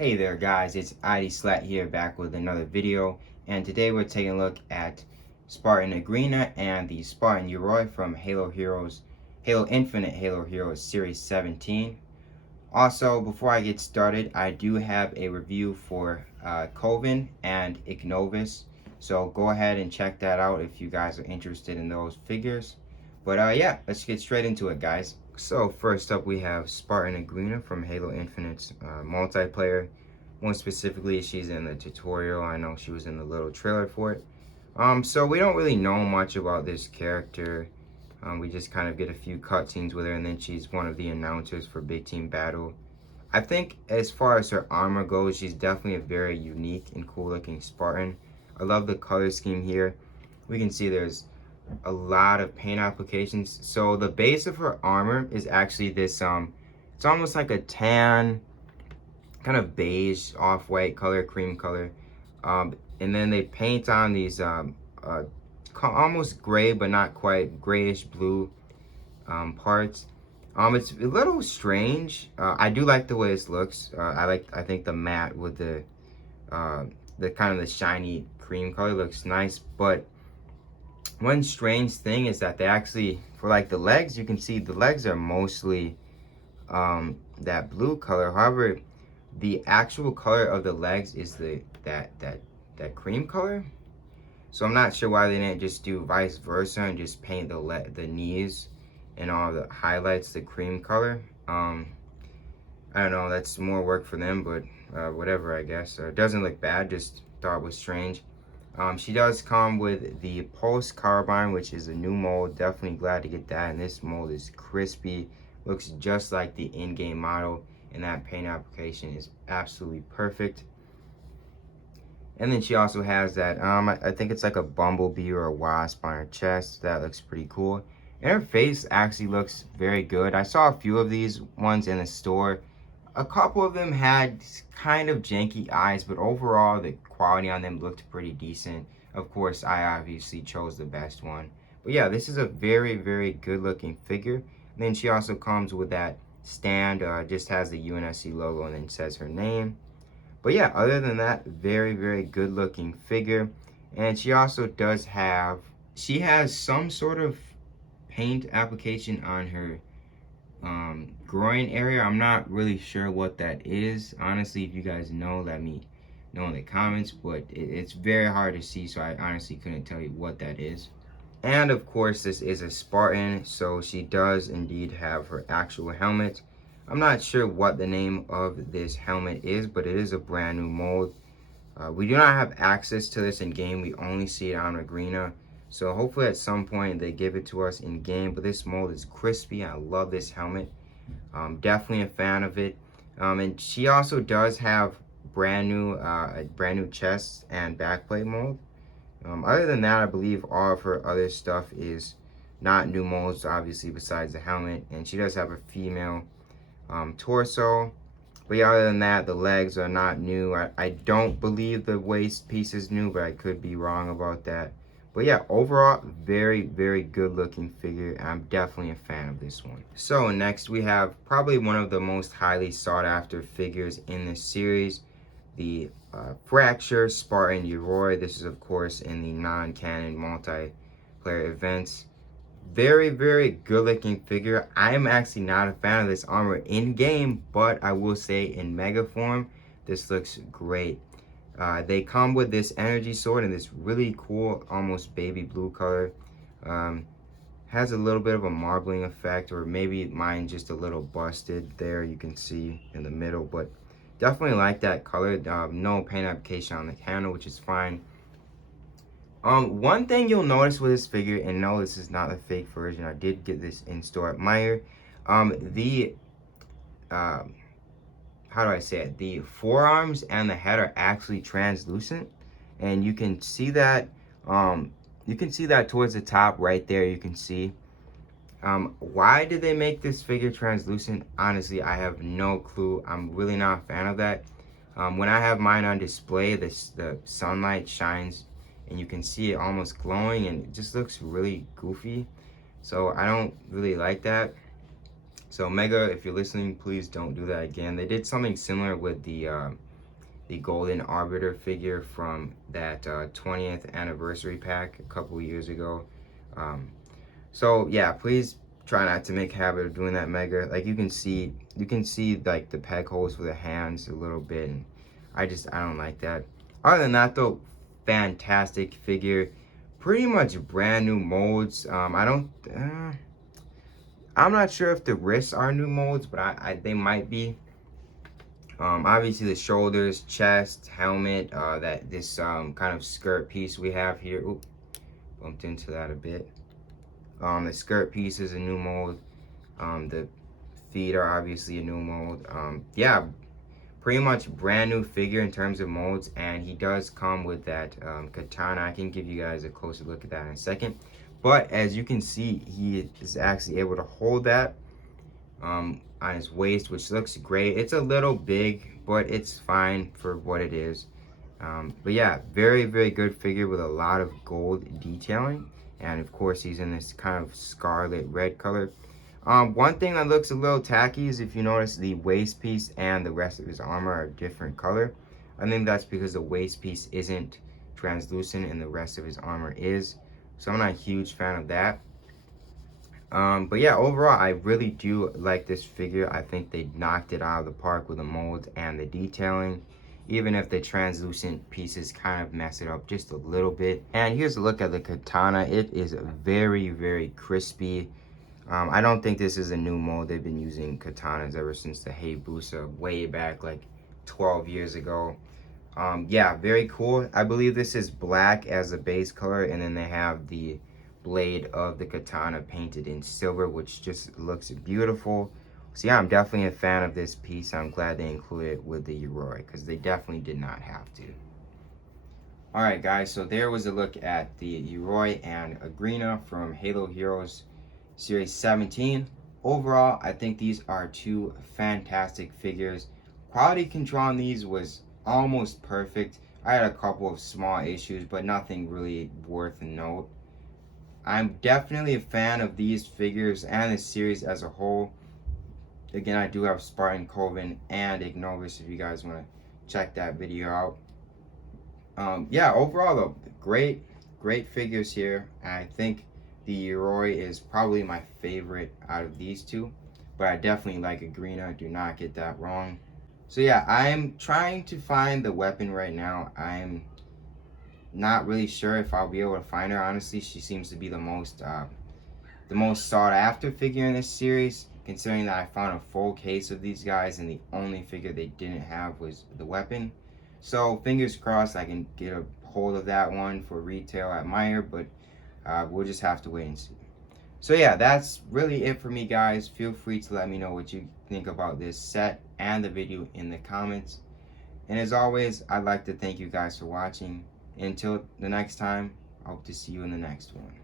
Hey there guys, it's IDSlatt here back with another video, and today we're taking a look at Spartan Agryna and the Spartan Yoroi from Halo Infinite Halo Heroes Series 17. Also, before I get started, I do have a review for Coven and Ignovis, so go ahead and check that out if you guys are interested in those figures. But yeah, let's get straight into it, guys. So first up, we have Spartan Agryna from Halo Infinite's multiplayer. More specifically, she's in the tutorial. I know she was in the little trailer for it. So we don't really know much about this character. We just kind of get a few cutscenes with her, and then she's one of the announcers for Big Team Battle. I think as far as her armor goes, she's definitely a very unique and cool looking Spartan. I love the color scheme here. We can see there's a lot of paint applications. So the base of her armor is actually this it's almost like a tan, kind of beige, off-white color, cream color. And then they paint on these almost gray but not quite grayish blue parts. It's a little strange. I do like the way this looks. I think the matte with the kind of the shiny cream color looks nice. But one strange thing is that they actually, for like the legs, you can see the legs are mostly that blue color. However, the actual color of the legs is that cream color. So I'm not sure why they didn't just do vice versa and just paint the knees and all the highlights the cream color. I don't know, that's more work for them, but whatever, I guess. It doesn't look bad, just thought it was strange. She does come with the Pulse Carbine, which is a new mold. Definitely glad to get that, and this mold is crispy. Looks just like the in-game model, and that paint application is absolutely perfect. And then she also has that, I think it's like a bumblebee or a wasp on her chest. That looks pretty cool. And her face actually looks very good. I saw a few of these ones in the store. A couple of them had kind of janky eyes, but overall the quality on them looked pretty decent. Of course, I obviously chose the best one. But yeah, this is a very, very good looking figure. And then she also comes with that stand, just has the UNSC logo and then says her name. But yeah, other than that, very, very good looking figure. And she also does have, she has some sort of paint application on her groin area. I'm not really sure what that is. Honestly, if you guys know, let me know in the comments. But it's very hard to see, so I honestly couldn't tell you what that is. And of course, this is a Spartan, so she does indeed have her actual helmet. I'm not sure what the name of this helmet is, but it is a brand new mold. We do not have access to this in game. We only see it on Agryna. So hopefully at some point they give it to us in game. But this mold is crispy. I love this helmet. Definitely a fan of it. And she also does have a brand new chest and backplate mold. Other than that, I believe all of her other stuff is not new molds, obviously, besides the helmet. And she does have a female torso. But yeah, other than that, the legs are not new. I don't believe the waist piece is new, but I could be wrong about that. But yeah, overall, very, very good looking figure. I'm definitely a fan of this one. So next we have probably one of the most highly sought after figures in this series, the Fracture Spartan Yoroi. This is of course in the non-canon multiplayer events. Very, very good looking figure. I am actually not a fan of this armor in game, but I will say in mega form, this looks great. They come with this energy sword in this really cool, almost baby blue color. Has a little bit of a marbling effect, or maybe mine just a little busted there, you can see in the middle, but definitely like that color. No paint application on the handle, which is fine. One thing you'll notice with this figure, and no, this is not a fake version. I did get this in store at Meijer. How do I say it? The forearms and the head are actually translucent, and you can see that. You can see that towards the top right there. You can see. Why did they make this figure translucent? Honestly, I have no clue. I'm really not a fan of that. When I have mine on display, the sunlight shines and you can see it almost glowing, and it just looks really goofy. So I don't really like that. So Mega, if you're listening, please don't do that again. They did something similar with the the Golden Arbiter figure from that 20th anniversary pack a couple years ago. So yeah, please try not to make a habit of doing that mega. Like you can see like the peg holes for the hands a little bit, and I don't like that. Other than that though, fantastic figure. Pretty much brand new molds. I'm not sure if the wrists are new molds, but they might be. Obviously the shoulders, chest, helmet, this kind of skirt piece we have here. Oop, bumped into that a bit. The skirt piece is a new mold. The feet are obviously a new mold. Yeah, pretty much brand new figure in terms of molds, and he does come with that katana. I can give you guys a closer look at that in a second. But as you can see, he is actually able to hold that on his waist, which looks great. It's a little big, but it's fine for what it is. But yeah, very, very good figure with a lot of gold detailing. And of course, he's in this kind of scarlet red color. One thing that looks a little tacky is if you notice the waist piece and the rest of his armor are a different color. I think that's because the waist piece isn't translucent and the rest of his armor is. So I'm not a huge fan of that. But yeah, overall, I really do like this figure. I think they knocked it out of the park with the mold and the detailing, even if the translucent pieces kind of mess it up just a little bit. And here's a look at the katana. It is very, very crispy. I don't think this is a new mold. They've been using katanas ever since the Hayabusa way back like 12 years ago. Yeah, very cool. I believe this is black as a base color, and then they have the blade of the katana painted in silver, which just looks beautiful. So yeah, I'm definitely a fan of this piece. I'm glad they included it with the Yoroi, because they definitely did not have to. Alright guys, so there was a look at the Yoroi and Agryna from Halo Heroes Series 17. Overall, I think these are two fantastic figures. Quality control on these was almost perfect. I had a couple of small issues, but nothing really worth a note. I'm definitely a fan of these figures and the series as a whole. Again, I do have Spartan Coven and Ignovis if you guys want to check that video out. Yeah, overall though, great figures here. I think the Yoroi is probably my favorite out of these two, but I definitely like Agryna. Do not get that wrong. So yeah, I'm trying to find the weapon right now. I'm not really sure if I'll be able to find her. Honestly, she seems to be the most sought after figure in this series, considering that I found a full case of these guys and the only figure they didn't have was the weapon. So fingers crossed I can get a hold of that one for retail at Meijer, but we'll just have to wait and see. So yeah, that's really it for me guys. Feel free to let me know what you think about this set and the video in the comments. And as always, I'd like to thank you guys for watching. Until the next time, I hope to see you in the next one.